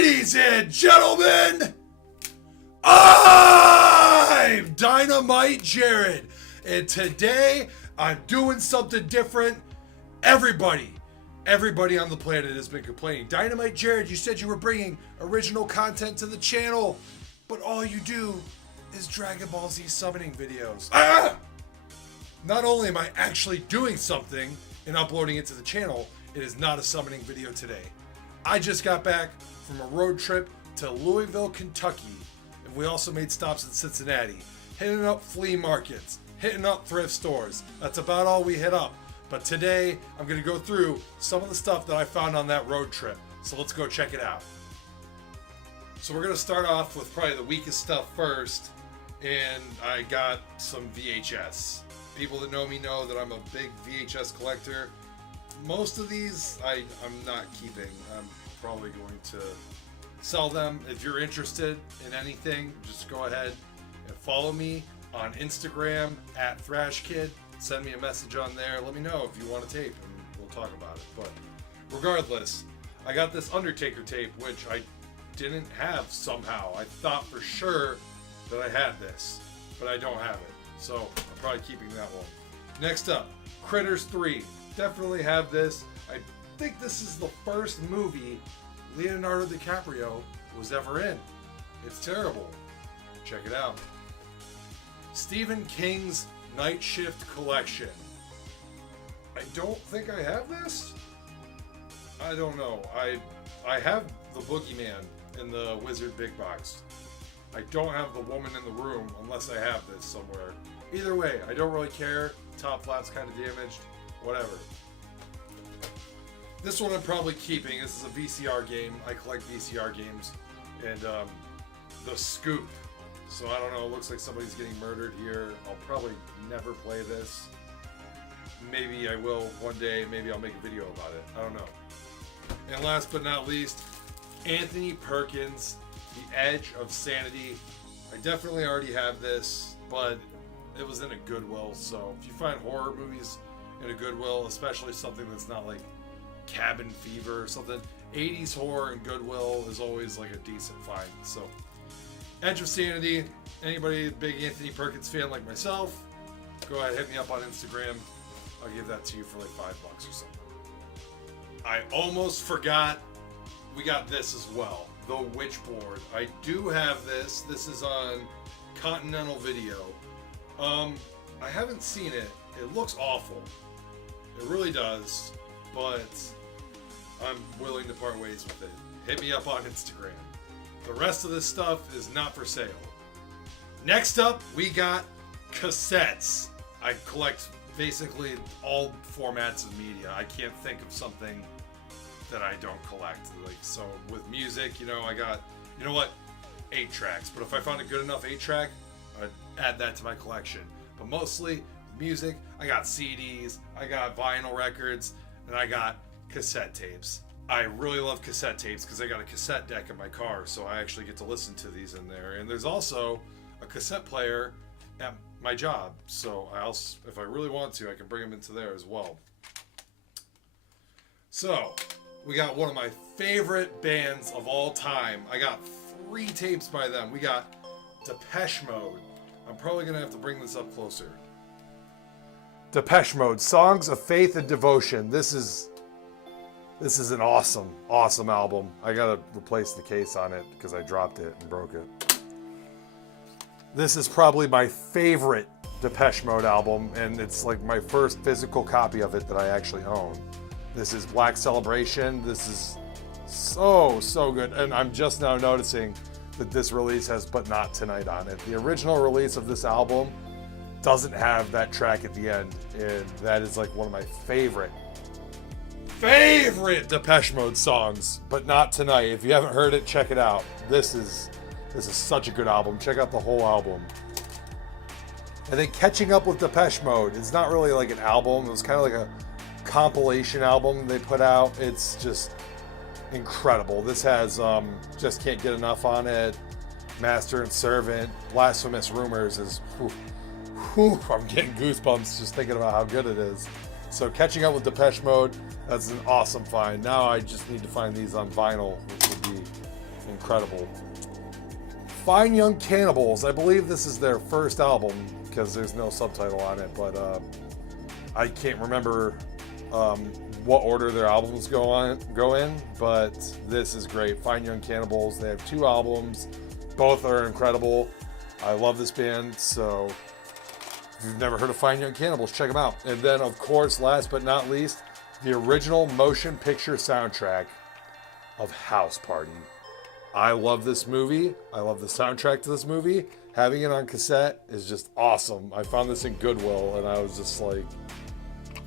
Ladies and gentlemen, I'm Dynamite Jared, and today I'm doing something different. Everybody on the planet has been complaining. Dynamite Jared, you said you were bringing original content to the channel, but all you do is Dragon Ball Z summoning videos. Not only am I actually doing something and uploading it to the channel, it is not a summoning video today. I just got back from a road trip to Louisville, Kentucky, and we also made stops in Cincinnati, hitting up flea markets, hitting up thrift stores. That's about all we hit up. But today, I'm going to go through some of the stuff that I found on that road trip. So let's go check it out. So we're going to start off with probably the weakest stuff first, and I got some VHS. People that know me know that I'm a big VHS collector. Most of these I'm not keeping. I'm probably going to sell them. If you're interested in anything, just go ahead and follow me on Instagram at ThrashKid. Send me a message on there. Let me know if you want a tape and we'll talk about it. But regardless, I got this Undertaker tape, which I didn't have somehow. I thought for sure that I had this, but I don't have it. So I'm probably keeping that one. Next up, Critters 3. Definitely have this. I think this is the first movie Leonardo DiCaprio was ever in. It's terrible. Check it out. Stephen King's Night Shift Collection. I don't think I have this. I don't know. I have the Boogeyman in the Wizard Big Box. I don't have the Woman in the Room unless I have this somewhere. Either way, I don't really care. Top flap's kind of damaged. Whatever. This one I'm probably keeping. This is a VCR game. I collect VCR games. And The Scoop. So I don't know. It looks like somebody's getting murdered here. I'll probably never play this. Maybe I will one day. Maybe I'll make a video about it. I don't know. And last but not least, Anthony Perkins, The Edge of Sanity. I definitely already have this, but it was in a Goodwill. So if you find horror movies in a Goodwill, especially something that's not like Cabin Fever or something, 80s horror and Goodwill is always like a decent find. So Edge of Sanity, anybody a big Anthony Perkins fan like myself, go ahead, hit me up on Instagram. I'll give that to you for like $5 or something. I almost forgot, we got this as well, the Witchboard. I do have this. This is on Continental Video. I haven't seen it. It looks awful. It really does, but I'm willing to part ways with it. Hit me up on Instagram. The rest of this stuff is not for sale. Next up, we got cassettes. I collect basically all formats of media. I can't think of something that I don't collect. Like, so with music, I got, 8 tracks. But if I found a good enough 8 track, I'd add that to my collection. But mostly music, I got CDs, I got vinyl records, and I got cassette tapes. I really love cassette tapes because I got a cassette deck in my car, so I actually get to listen to these in there. And there's also a cassette player at my job, so if I really want to, I can bring them into there as well. So we got one of my favorite bands of all time. I got 3 tapes by them. We got Depeche Mode. I'm probably gonna have to bring this up closer. Depeche Mode, Songs of Faith and Devotion. This is an awesome album. I gotta replace the case on it because I dropped it and broke it. This is probably my favorite Depeche Mode album, and it's like my first physical copy of it that I actually own. This is Black Celebration. This is so good, and I'm just now noticing that this release has But Not Tonight on it. The original release of this album doesn't have that track at the end, and that is like one of my favorite Depeche Mode songs, But Not Tonight. If you haven't heard it, check it out. This is such a good album. Check out the whole album. And then Catching Up with Depeche Mode. It's not really like an album. It was kind of like a compilation album they put out. It's just incredible. This has Just Can't Get Enough on it, Master and Servant, Blasphemous Rumors is, I'm getting goosebumps just thinking about how good it is. So Catching Up with Depeche Mode, that's an awesome find. Now I just need to find these on vinyl, which would be incredible. Fine Young Cannibals. I believe this is their first album because there's no subtitle on it, but I can't remember what order their albums go in, but this is great. Fine Young Cannibals. They have 2 albums. Both are incredible. I love this band, so if you've never heard of Fine Young Cannibals, check them out. And then, of course, last but not least, the original motion picture soundtrack of House Party. I love this movie. I love the soundtrack to this movie. Having it on cassette is just awesome. I found this in Goodwill, and I was just like,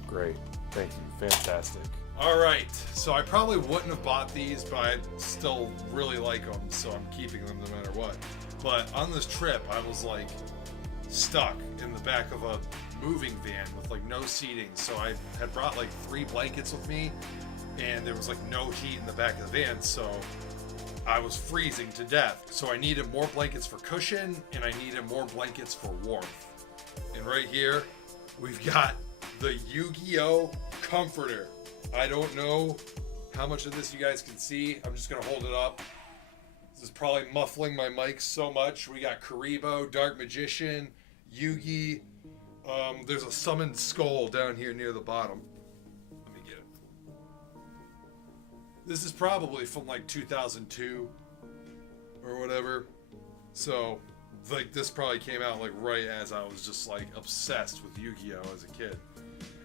great. Thank you. Fantastic. All right. So I probably wouldn't have bought these, but I still really like them, so I'm keeping them no matter what. But on this trip, I was like stuck in the back of a moving van with like no seating. So I had brought like 3 blankets with me, and there was like no heat in the back of the van. So I was freezing to death. So I needed more blankets for cushion, and I needed more blankets for warmth. And right here, we've got the Yu-Gi-Oh! Comforter. I don't know how much of this you guys can see. I'm just going to hold it up. This is probably muffling my mic so much. We got Karibo, Dark Magician, Yugi. There's a summoned skull down here near the bottom. Let me get it. This is probably from like 2002 or whatever. So, like, this probably came out like right as I was just like obsessed with Yu-Gi-Oh! As a kid.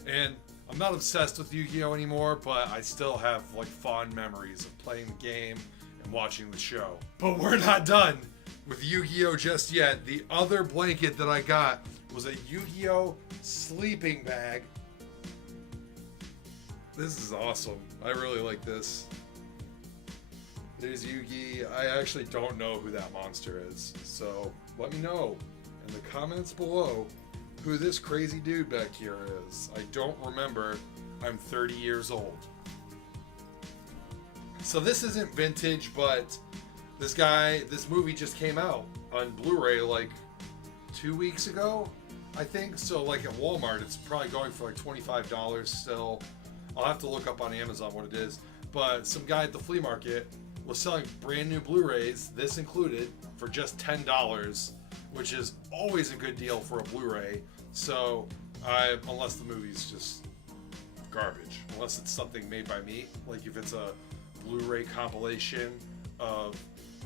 And I'm not obsessed with Yu-Gi-Oh! Anymore, but I still have like fond memories of playing the game and watching the show. But we're not done with Yu-Gi-Oh! Just yet. The other blanket that I got was a Yu-Gi-Oh! Sleeping bag. This is awesome. I really like this. There's Yugi. I actually don't know who that monster is, so let me know in the comments below who this crazy dude back here is. I don't remember. I'm 30 years old. So this isn't vintage, but this movie just came out on Blu-ray like 2 weeks ago, I think. So like at Walmart, it's probably going for like $25 still. I'll have to look up on Amazon what it is. But some guy at the flea market was selling brand new Blu-rays, this included, for just $10, which is always a good deal for a Blu-ray. So, unless the movie's just garbage, unless it's something made by me, like if it's a Blu-ray compilation of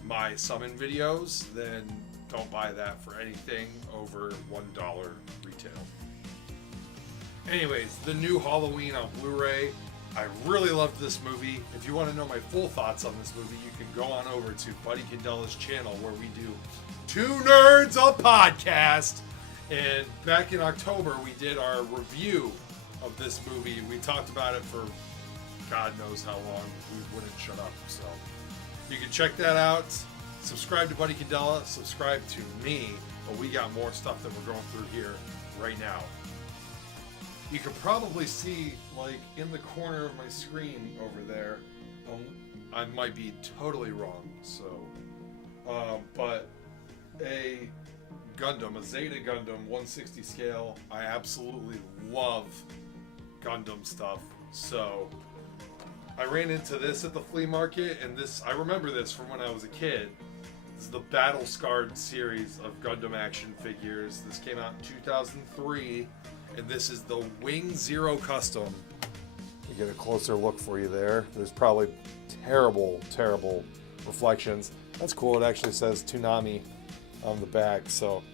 my summon videos, then don't buy that for anything over $1 retail. Anyways, the new Halloween on Blu-ray. I really loved this movie. If you want to know my full thoughts on this movie, you can go on over to Buddy Candella's channel where we do Two Nerds a Podcast. And back in October, we did our review of this movie. We talked about it for God knows how long. We wouldn't shut up. So you can check that out. Subscribe to Buddy Candela. Subscribe to me. But we got more stuff that we're going through here right now. You can probably see, like, in the corner of my screen over there, I might be totally wrong, so, but a Gundam, a Zeta Gundam 160 scale, I absolutely love Gundam stuff, so I ran into this at the flea market, and I remember this from when I was a kid. This is the Battle Scarred series of Gundam action figures. This came out in 2003. And this is the Wing Zero Custom. You get a closer look for you there. There's probably terrible reflections. That's cool. It actually says Toonami on the back. So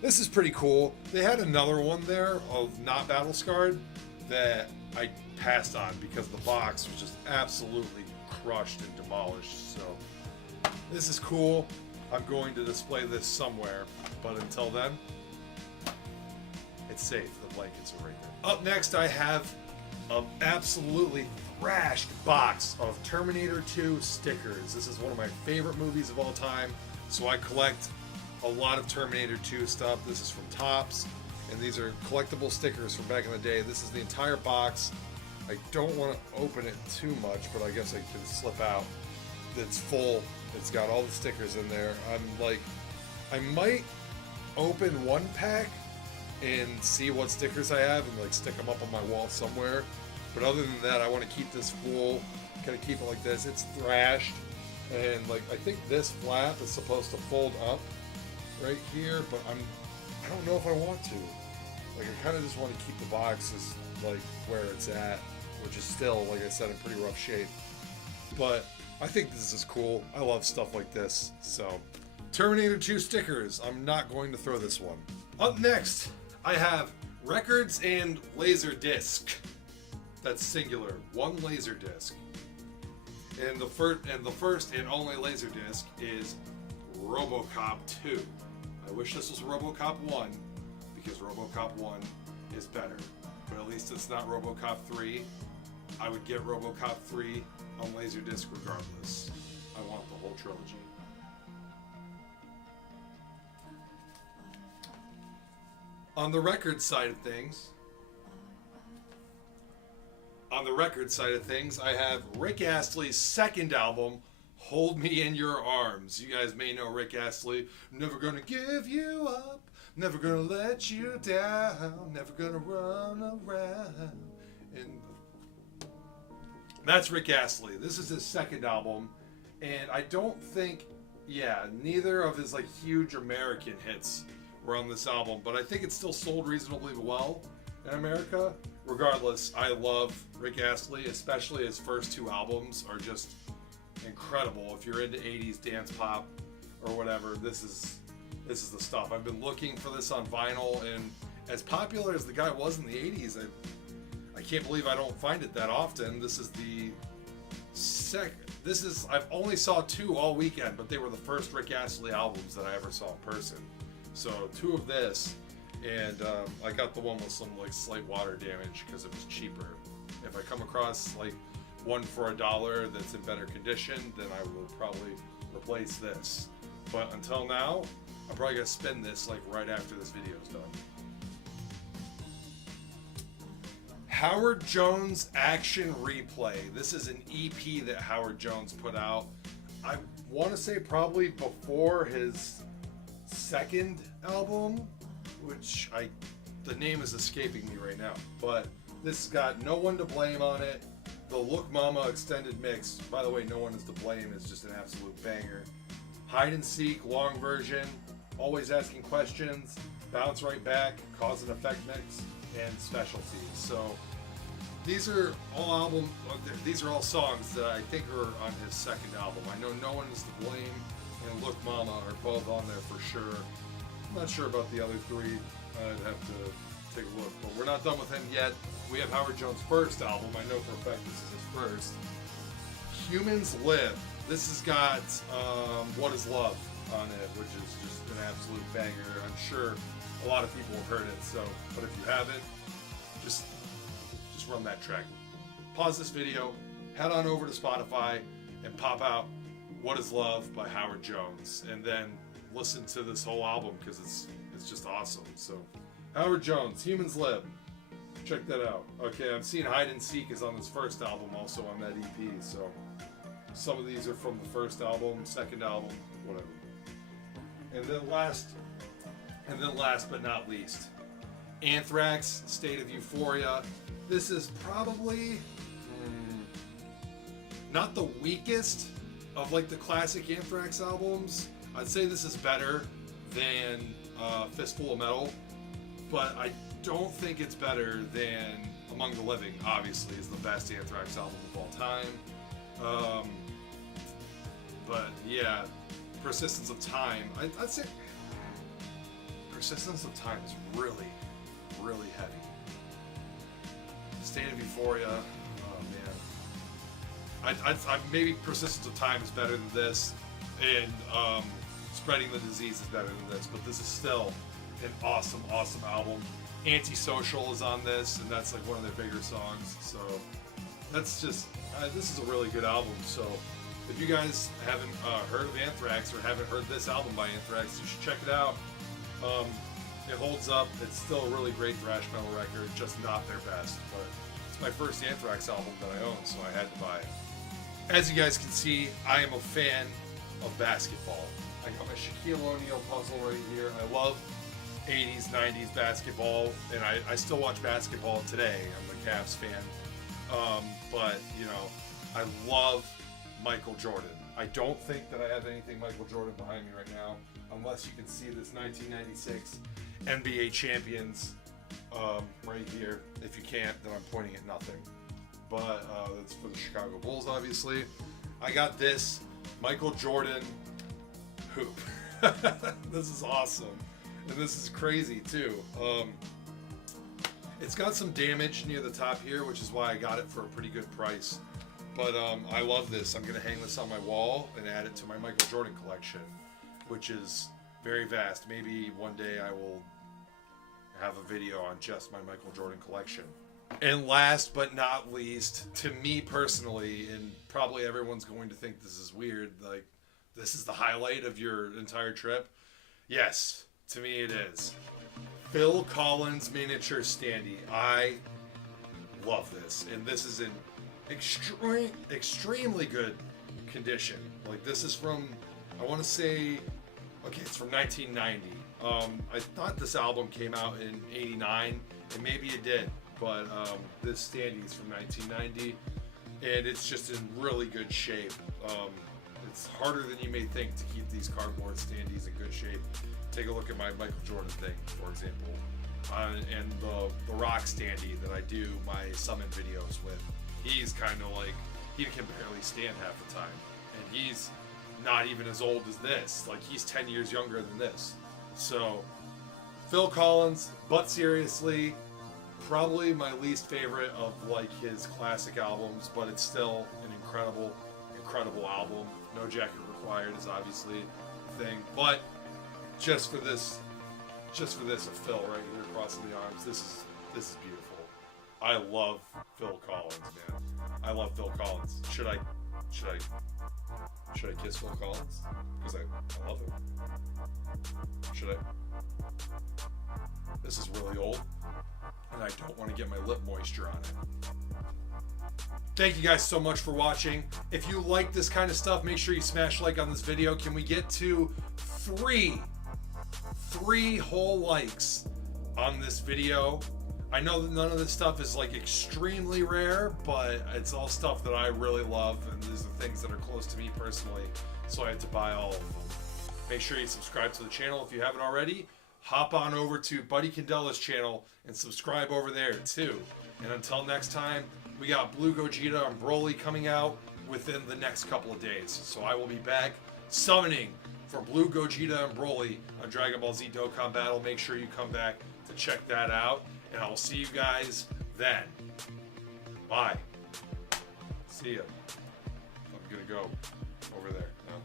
this is pretty cool. They had another one there of not battle scarred that I passed on because the box was just absolutely crushed and demolished. So this is cool. I'm going to display this somewhere. But until then, it's safe. The blankets are right there. Up next, I have an absolutely thrashed box of Terminator 2 stickers. This is one of my favorite movies of all time, so I collect a lot of Terminator 2 stuff. This is from Topps, and these are collectible stickers from back in the day. This is the entire box. I don't want to open it too much, but I guess I can slip out. It's full. It's got all the stickers in there. I might open one pack and see what stickers I have and like stick them up on my wall somewhere. But other than that, I want to keep this full, kind of keep it like this. It's thrashed. And like I think this flap is supposed to fold up right here, but I don't know if I want to. Like I kind of just want to keep the boxes like where it's at, which is still, like I said, in pretty rough shape. But I think this is cool. I love stuff like this. So Terminator 2 stickers. I'm not going to throw this one. Up next, I have records and laser disc. That's singular. One laser disc. And the first and only laser disc is RoboCop 2. I wish this was RoboCop 1 because RoboCop 1 is better. But at least it's not RoboCop 3. I would get RoboCop 3 on Laserdisc regardless. I want the whole trilogy. On the record side of things, I have Rick Astley's second album, Hold Me in Your Arms. You guys may know Rick Astley. Never gonna give you up, never gonna let you down, never gonna run around. And that's Rick Astley. This is his second album, and I don't think, neither of his like huge American hits were on this album, but I think it still sold reasonably well in America. Regardless, I love Rick Astley, especially his first two albums are just incredible. If you're into 80s dance pop or whatever, this is the stuff. I've been looking for this on vinyl, and as popular as the guy was in the 80s, I can't believe I don't find it that often. This is the I've only saw two all weekend, but they were the first Rick Astley albums that I ever saw in person. So two of this, and I got the one with some like slight water damage because it was cheaper. If I come across like one for $1 that's in better condition, then I will probably replace this. But until now, I'm probably gonna spin this like right after this video is done. Howard Jones Action Replay. This is an EP that Howard Jones put out. I want to say probably before his second album, which the name is escaping me right now. But this has got No One to Blame on it. The Look Mama extended mix. By the way, No One is to Blame is just an absolute banger. Hide and Seek long version. Always Asking Questions. Bounce Right Back. Cause and Effect mix. And Specialties. So these are all songs that I think are on his second album. I know No One is to Blame and Look Mama are both on there for sure. I'm not sure about the other three. I'd have to take a look, but we're not done with him yet. We have Howard Jones' first album. I know for a fact this is his first. Humans Live. This has got What Is Love on it, which is just an absolute banger. I'm sure a lot of people have heard it, but if you haven't, just run that track. Pause this video, head on over to Spotify, and pop out What Is Love by Howard Jones, and then listen to this whole album because it's just awesome. So Howard Jones, Humans Live. Check that out. Okay, I'm seeing Hide and Seek is on his first album, also on that EP. So some of these are from the first album, second album, whatever. And then last but not least, Anthrax, State of Euphoria. This is probably not the weakest of like the classic Anthrax albums. I'd say this is better than Fistful of Metal, but I don't think it's better than Among the Living. Obviously, is the best Anthrax album of all time. But yeah, Persistence of Time. I'd say Persistence of Time is really, really heavy. State of Euphoria. Oh man. I maybe Persistence of Time is better than this, and Spreading the Disease is better than this, but this is still an awesome, awesome album. Antisocial is on this, and that's like one of their bigger songs. So that's just this is a really good album. So if you guys haven't heard of Anthrax or haven't heard this album by Anthrax, you should check it out. It holds up. It's still a really great thrash metal record, just not their best. But it's my first Anthrax album that I own, so I had to buy it. As you guys can see, I am a fan of basketball. I got my Shaquille O'Neal puzzle right here. I love 80s, 90s basketball, and I still watch basketball today. I'm a Cavs fan. But, you know, I love Michael Jordan. I don't think that I have anything Michael Jordan behind me right now, unless you can see this 1996 NBA champions right here. If you can't, then I'm pointing at nothing. But that's for the Chicago Bulls, obviously. I got this Michael Jordan hoop. This is awesome. And this is crazy, too. It's got some damage near the top here, which is why I got it for a pretty good price. But I love this. I'm going to hang this on my wall and add it to my Michael Jordan collection, which is very vast. Maybe one day I will have a video on just my Michael Jordan collection. And last but not least, to me personally, and probably everyone's going to think this is weird, like, this is the highlight of your entire trip. Yes, to me it is. Phil Collins miniature standee. I love this. And this is in extremely good condition. Like, this is from, I want to say, okay, it's from 1990. I thought this album came out in 89, and maybe it did. But this standee is from 1990, and it's just in really good shape. It's harder than you may think to keep these cardboard standees in good shape. Take a look at my Michael Jordan thing, for example, and the rock standee that I do my summon videos with. He's kind of like, he can barely stand half the time, and he's not even as old as this. Like, he's 10 years younger than this. So, Phil Collins, but seriously, probably my least favorite of like his classic albums, but it's still an incredible album. No Jacket Required is obviously a thing, but just for this of Phil right here crossing the arms, this is beautiful. I love Phil Collins, man. I love Phil Collins. Should I kiss Phil Collins? Because I love him. Should I? This is really old, and I don't want to get my lip moisture on it. Thank you guys so much for watching. If you like this kind of stuff, make sure you smash like on this video. Can we get to three whole likes on this video? I know that none of this stuff is like extremely rare, but it's all stuff that I really love, and these are things that are close to me personally, so I had to buy all of them. Make sure you subscribe to the channel if you haven't already. Hop on over to Buddy Candela's channel and subscribe over there too. And until next time, we got Blue Gogeta and Broly coming out within the next couple of days. So I will be back summoning for Blue Gogeta and Broly on Dragon Ball Z Dokkan Battle. Make sure you come back to check that out. And I'll see you guys then. Bye. See ya. I'm gonna go over there now.